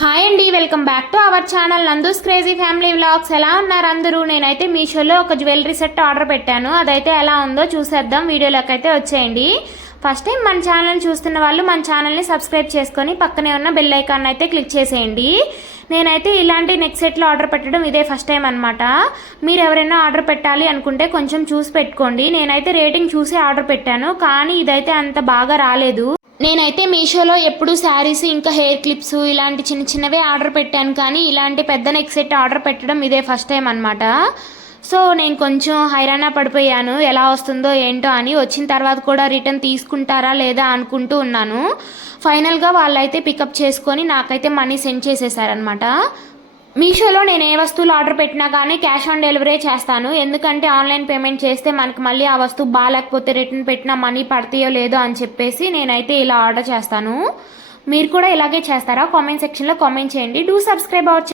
Hi అండి, welcome back to our channel Nandu's crazy family vlogs. ఎలా ఉన్నారు అందరూ? నేనైతే మీషోలో ఒక జ్యువెలరీ సెట్ ఆర్డర్ పెట్టాను. అదైతే ఎలా ఉందో చూసేద్దాం. వీడియోలోకి అయితే వచ్చేయండి. ఫస్ట్ టైం మన ఛానల్ చూస్తున్న వాళ్ళు మన ఛానల్ని సబ్స్క్రైబ్ చేసుకొని పక్కనే ఉన్న బెల్ ఐకాన్ అయితే క్లిక్ చేసేయండి. నేనైతే ఇలాంటి నెక్ సెట్లు ఆర్డర్ పెట్టడం ఇదే ఫస్ట్ టైం అనమాట. మీరు ఎవరైనా ఆర్డర్ పెట్టాలి అనుకుంటే కొంచెం చూసి పెట్టుకోండి. నేనైతే రేటింగ్ చూసి ఆర్డర్ పెట్టాను, కానీ ఇదైతే అంత బాగా రాలేదు. నేనైతే మీషోలో ఎప్పుడు శారీస్ ఇంకా హెయిర్ క్లిప్స్ ఇలాంటి చిన్న చిన్నవే ఆర్డర్ పెట్టాను, కానీ ఇలాంటి పెద్ద నెక్ సెట్ ఆర్డర్ పెట్టడం ఇదే ఫస్ట్ టైం అనమాట. సో నేను కొంచెం హైరాణ పడిపోయాను, ఎలా వస్తుందో ఏంటో అని. వచ్చిన తర్వాత కూడా రిటర్న్ తీసుకుంటారా లేదా అనుకుంటూ ఉన్నాను. ఫైనల్గా వాళ్ళైతే పికప్ చేసుకొని నాకైతే మనీ సెండ్ చేసేసారనమాట. మీషోలో నేను ఏ వస్తువులు ఆర్డర్ పెట్టినా కానీ క్యాష్ ఆన్ డెలివరీ చేస్తాను. ఎందుకంటే ఆన్లైన్ పేమెంట్ చేస్తే మనకి మళ్ళీ ఆ వస్తువు బాగాలేకపోతే రిటర్న్ పెట్టినా మనీ పడతాయో లేదో అని చెప్పేసి నేనైతే ఇలా ఆర్డర్ చేస్తాను. మీరు కూడా ఇలాగే చేస్తారా? కామెంట్ సెక్షన్లో కామెంట్ చేయండి. Do subscribe our